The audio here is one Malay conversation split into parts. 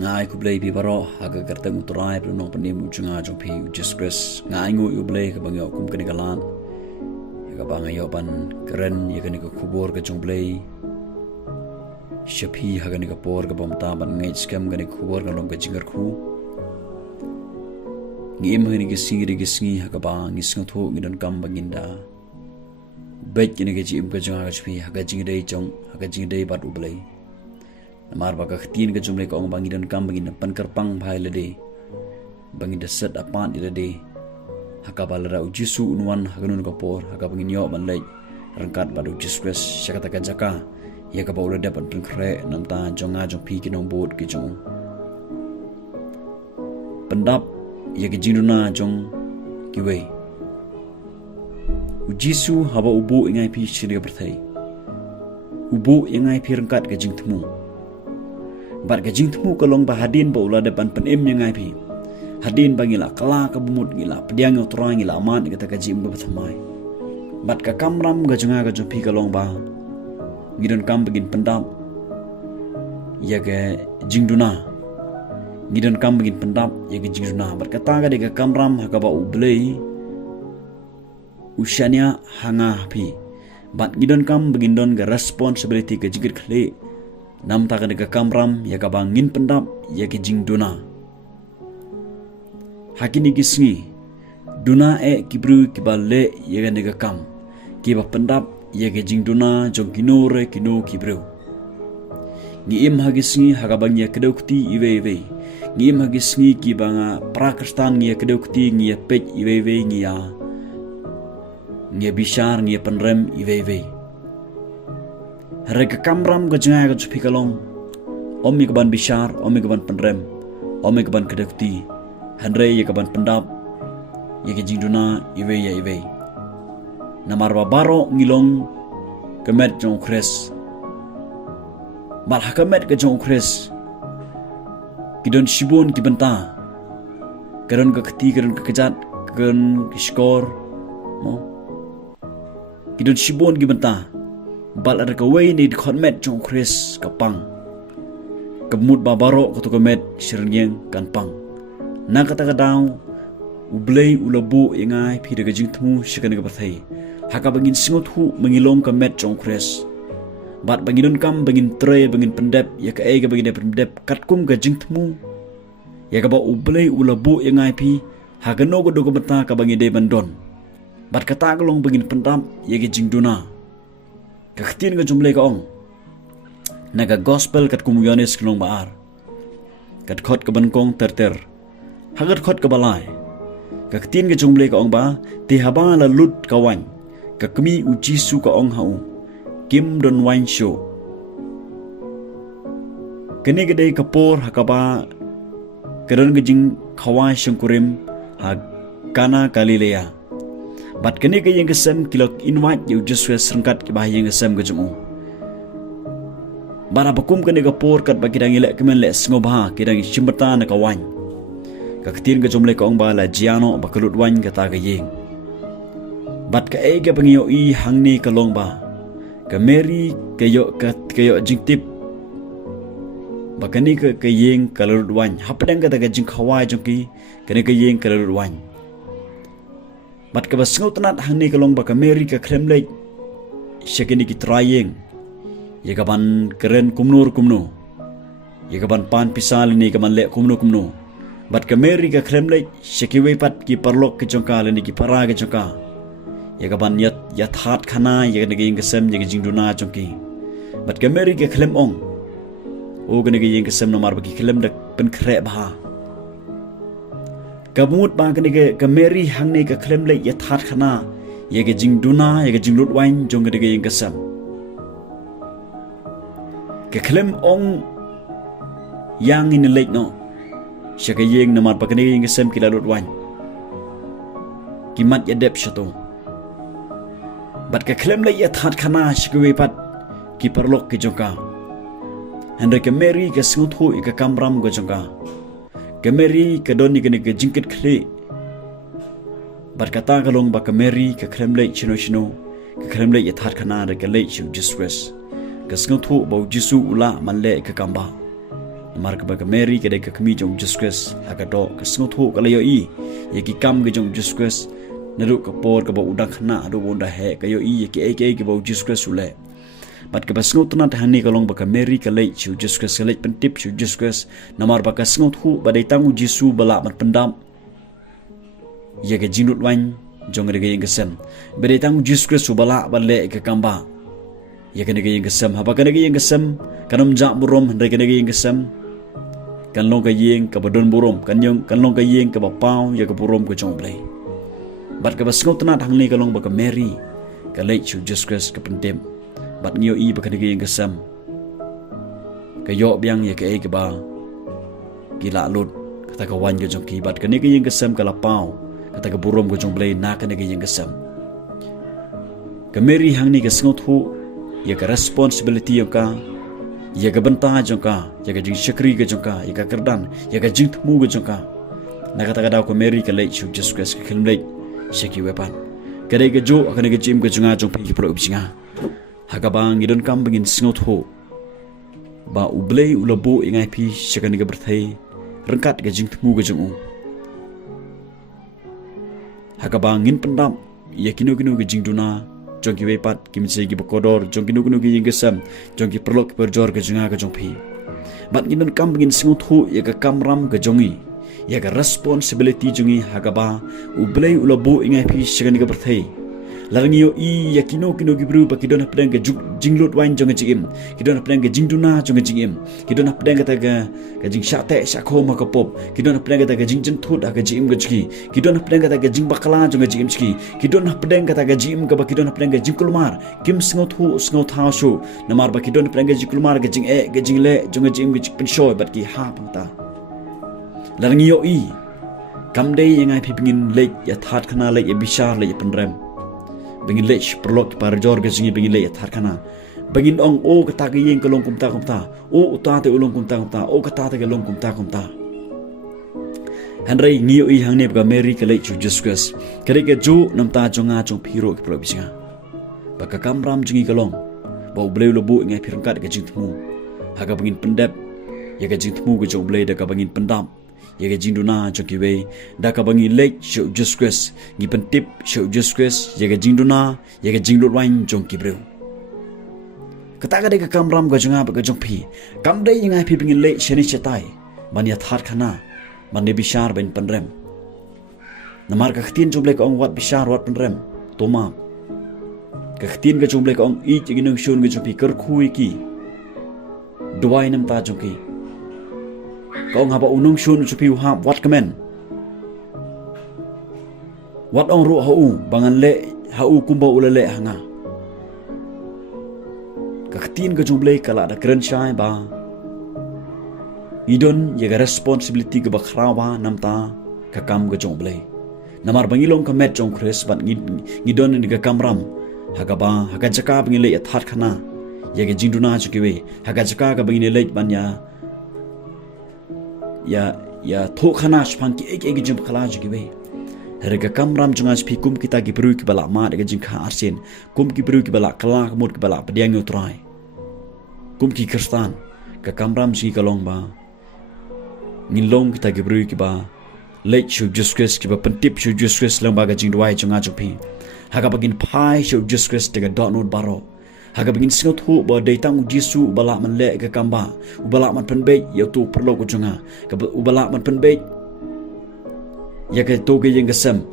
ngai ku blei pi baro haga kerteng uturai pru nong panim ujunga jong pi Jesus Christ ngai ngu yu blei ka bangyo kum kani kalan ka bangayo pan keren ya kani ka kubur ka jong blei shapi haga ni ka por ka bom ta ban ngai skam kani kubur ka long ka jingar khu ngi em hani ka singi haga ba ngi sing tho ngi don kam banginda bet kini ka jim ka junga ka chpi haga jing dei jong haga jing dei bat u blei namar ba ka khtin ka jumle ka ong bangi don kam bangi na pan karpang bhai le de bangi da set apan ila de haka balara u Jisu unwan haganun ka por haka bangi nyo ban lei rangkat ba du Jesus Christ syakata ka jaka ya ka ba ula dapat pun kre nam ta jonga jong pi ki nong bot ki jong pendap ya ki jinduna jong ki we u Jisu haba ubu ingai pi chiri berthai ubu ingai pi rangkat ka jing temu bar ka jing temu kalong ba hadin ba ula depan penem ngai pi hadin bangila kala ka bumut ngila pediang utrang ngila aman kita ka jim ba thamai bat ka kamram ga junga ga jopi kalong ba ngidon kam begin pendam ya ga jingduna ngidon kam begin pendam ya ga jingduna bat ka ta ga de ga kamram ha ka ba ublei usyanya hanga pi bat ngidon kam begin don ga responsibility ga jigir khle nam ta ga de ga kamram ya ga bangin pendam ya ga jingduna hakini gisngi duna kibru kibale yega nega kam kiba pendap yega jingduna jong kinore kino kibru ngi im hagisngi hagabang ya kedokti iwe ngi im hagisngi kibanga prakristan ngi kedokti ngi pej iwe ngi ya ngi bishar ngi penrem iwe rega kamram gajanga ga jupikalong omi kaban bishar omi kaban penrem omi kaban kedokti Handre ya kaban pendap ya ke jingduna iwe namar baro ngilong kemet jong kres mal hakamet ke jong kres kidon shibon ki benta karon ka khti karon ka kejat karon ki skor mo kidon shibon ki benta bal ada ka wei ni khotmet jong kres kapang kemut baro ko to kemet shirnyeng kan pang na kata daw ublei ulabu ingai pi daga jingtmu shikana ga bathai haka bangin singot hu mangilong ka met jong kres bat banginon kam bangin tre bangin pendep ya ka ega bangin pendep katkum ga jingtmu ya ka ba ublei ulabu ingai pi haka no go dogo bata ka bangin de bandon bat kata galong bangin pendam ya ga jingduna ka khtin ga jumle ka ong naga gospel katkum yones klong baar kat khot ka bankong ter hagat khot ka balai ka tin ga jumle ka ong ba ti haba la lut ka wan ka kmi u Jisu ka ong hau kim don wan show kene ga dei ka por hakaba karon ga jing khawa shangkurim ha kana galilea bat kene ga yang kesem kilok invite you just we srangkat ki ba yang kesem ga jumu bara bakum kene ga por kat ba kidang ile kemen le sngoba kidang chimbata na ka wan ka khtin ga jumle ka ong ba la jiano ba kalut wan ka ta ga yeng bat ka ega bangyo i hangni ka long ba ka Mary ka yo jingtip ba kani ka yeng ka lut wan hapdang ka ta ga jing khawai jongki kani ka yeng ka lut wan bat ka basngot nat hangni ka long ba ka Mary ka kremlek shakini ki trayeng ye ka ban keren kumno ye ka ban pan pisal ni ka man le kumno bat ka Mary ka kremlek shakiwe pat ki parlok ki jongka le ki para ki jongka ya ka ban yat hat khana ya ka ngi ngasem ya jingduna jongki bat ka Mary ka klem ong o ka ngi ngasem no mar ba ki klem dak pen khre ba ka mut ba ka Mary hang ni ka klem le yat hat khana ya ka jingduna ya ka jinglut wain jong ka ngi ngasem ka klem ong yang in late no shaka yeng namar pakani yeng sem kilalut wan kimat yadep shato bat ka klem la yat hat khana shikwe pat ki parlok ki jongka hande ka Mary ka smuthu ka kamram go jongka ka Mary ka doni ka jingkit khle bat ka ta galong ba ka Mary ka klem la chino ka klem la yat hat khana da ka le chu Jesus ka smuthu ba Jisu ula man le ka kamba Namar ka ba ka Mary kadai ka kami jong Jesus haga do ka sngot hu ka layo i ye ki kam ga jong Jesus naru ka por ka ba udang khana adu bonda he ka yo i ye ki ai ka ba Jesus ule bat ka ba sngot na thani ka long ba ka Mary ka lai chu Jesus ka lai pentip chu Jesus namar ba ka sngot hu ba dai tangu Jesu bala mat pendam ye ka jinut wan jong re ga yang kesem ba dai tangu Jesus bala ba le ka kamba ya kena gayeng kesem apa kena gayeng kesem kanam jak burom hendai kena gayeng kesem kan long gayeng ka badon burom kan long gayeng ka bapau ya ka burom ka jongblai bat ka basngot na thang ni ka long ba ka Mary ka lei chu Jesus ka pentem bat ngio i ba kena gayeng kesem ka yo biang ya ka e ka ba gila lut kata ka wan ka jong ki bat kena gayeng kesem ka lapau kata ka burom ka jongblai na kena gayeng kesem ka Mary hang ni ka sngot hu ya ka responsibility ka ya ka banta jongka ya ka jing shakri ka jongka ya ka kerdan ya ka jing thmu ka jongka na kata ka daw ko Mary ka lei chu Jesus ka khilm lei shaki wepan ka dai ka jo ka ne ka jim ka junga jong phi pro ubsinga ha ka bang idon kam bangin sngot ho ba ublei ulabo ingai phi shakani ka berthai rengkat ka jing thmu ka jongu ha ka bangin pendam ya kino ka jing duna jongki wepat kim segi bekodor jongki nugu yang gesam jongki perlok berjor ke jenga ke jongpi bat ginon kam begin singut hu ya ka kamram ke jongi ya ka responsibility jongi hagaba ublei ulabu ingai pi segan ke berthai larang yo i ya kino gibru ba kidon pedang ke jinglot wain jonga jingim kidon pedang ke jingduna jonga jingim kidon pedang ke taga ke jing syate syakho ma ka pop kidon pedang ke taga jing jentut aga jingim ke jiki kidon pedang ke taga jing bakala jonga jingim jiki kidon pedang ke taga jingim ke ba kidon pedang ke jingkulmar kim sngot ha shu namar ba kidon pedang ke jingkulmar ke jing ke jing le jonga jingim ke penshoy bat ki ha pangta larang yo i kam dei yang ai pipingin lek ya that khana lek ya bishar lek ya penrem bengin lech perlok par jor ke singi bengin lech tharkana bengin ong o kata ke yeng ke long kumta o uta te ulong kumta o kata te ke long kumta hanrei ngio i hang ne ga Mary ke lech Jesus kare ke jo namta jonga jong phiro ke probisinga baka kamram jingi ke long ba bleu lobu ngai phirangkat ke jingthmu haga bengin pendap ya ke jingthmu ke jong bleu da ka bengin pendam ya ke jingduna jong kiwe da ka bengin lech Jesus ngi pentip Jesus ya ke jingduna ya ke jinglot wain jong kibreu kata ka de ka kamram ga jonga ba ga jong phi kam dei ngai phi bengin lech shani chatai ban ya thar khana ban ne bishar ben penrem namar ka khtin jong blek ong wat bishar wat penrem toma ka khtin ga jong blek ong i chigin shon ga jong phi kar khui ki duai nam ta jong ki kong haba unong shun chupi ha wat kamen wat ong ru hau bangan le hau kumba ulale hanga ka khtin ga jomble kala da kren shai ba idon ye ga responsibility ga bakhrawa namta ka kam ga jomble namar bangilong ka met jong khres ban ngidon ni ga kamram haga ba haga jaka bangile ya that khana ye ga jinduna chukiwe haga jaka ga bangile le ban ya tho khana shpang ki ek jim khala jiwe rega kamram junga spi kum kita gi bru ki bala ma de jing kha arsen kum ki bru ki bala kala mot ki bala padiang yo trai kum ki khristan ka kamram si kalong ba ngilong kita gi bru ki ba lech shu Jesus ki ba pentip shu Jesus lang ba ga jing duai junga jupi haga bagin pai shu Jesus de ga dot not baro haga begin singot hu ba daitang Jesu bala man le ka kamba ubala man penbe ya tu perlo ko junga ka ubala man penbe ya ka to ge yeng gasam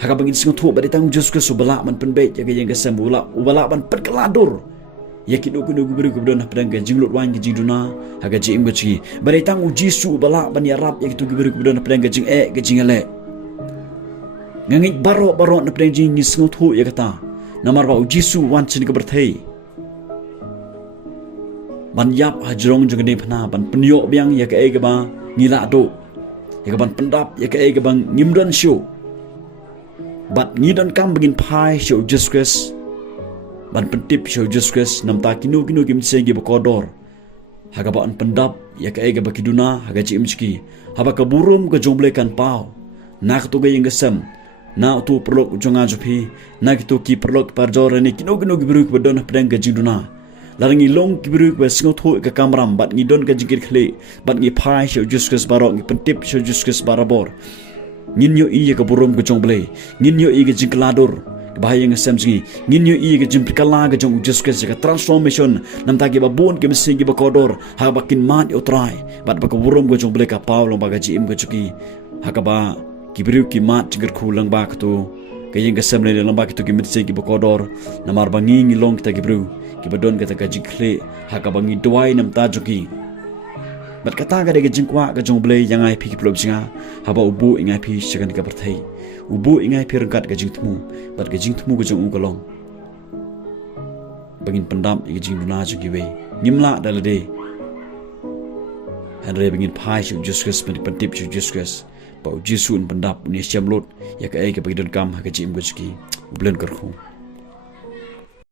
haga begin singot hu ba daitang Jesu ka subala man penbe ya ka yeng gasam ubala man perkeladur ya ki do gubru gubru na pedang ga jinglot wan gi jiduna haga ji im gachi ba daitang Jesu bala ban ya rap ya ki to gubru gubru na pedang ga jing ga jingale ngangi baro na pedang jing ni singot hu ya kata namar ba Jesu wan chin ka berthei ban yap hajrong jong ne phana ban penyo biang ya ka e ga ba ngila do ya ka ban pendap ya ka e ga bang ngimdan shu bat ngidan kam begin pai shu Jesus ban pentip shu Jesus namta kinu kim segi bekodor haga ba an pendap ya ka e ga bakiduna haga chi imchki haba ka burum ga jomblekan pau nak to ga yengasam na tu perlu jonga jupi na gitu ki perlu parjor ni kino gibru badon pedang ga jinduna Larangi long kibru ba singo tho ka kamram bat ngi don ka jingkir khle bat ngi phai sho juskus barok ngi pentip sho juskus barabor. Nginyo iya ka burum ka jong ble. Nginyo iya ka jingkladur. Bahaya nga samji nginyo iya ka jimpikala ka jong juskus ka transformation nam ta ki ba bon ke misi ki ba kodor ha ba kin mat utrai bat ba ka burum ka jong ble ka paulong ba ka jim ka chuki ha ka ba kibru ki mat jingkir khulang ba ka tu kayeng ka samle lang ba ki tu ki misi ki ba kodor namar bangi ngi long ta kibru ki ba don ka ta ka jikhle ha ka bangi duai nam ta juki bat kata ka de ka jingkwa ka jong ble yang ai phi ki plop jinga ha ba ubu ingai phi chakan ka berthai ubu ingai phi rangkat ka jingthmu bat ka jingthmu ka jong ukalong bangin pendam i jing duna juki we ngimla dalade andre bangin phai shu juskus pentip shu juskus ba jisun pendap ni siamlot ya ka ai ka bagi don kam ha ka jim ka juki ublen karkhu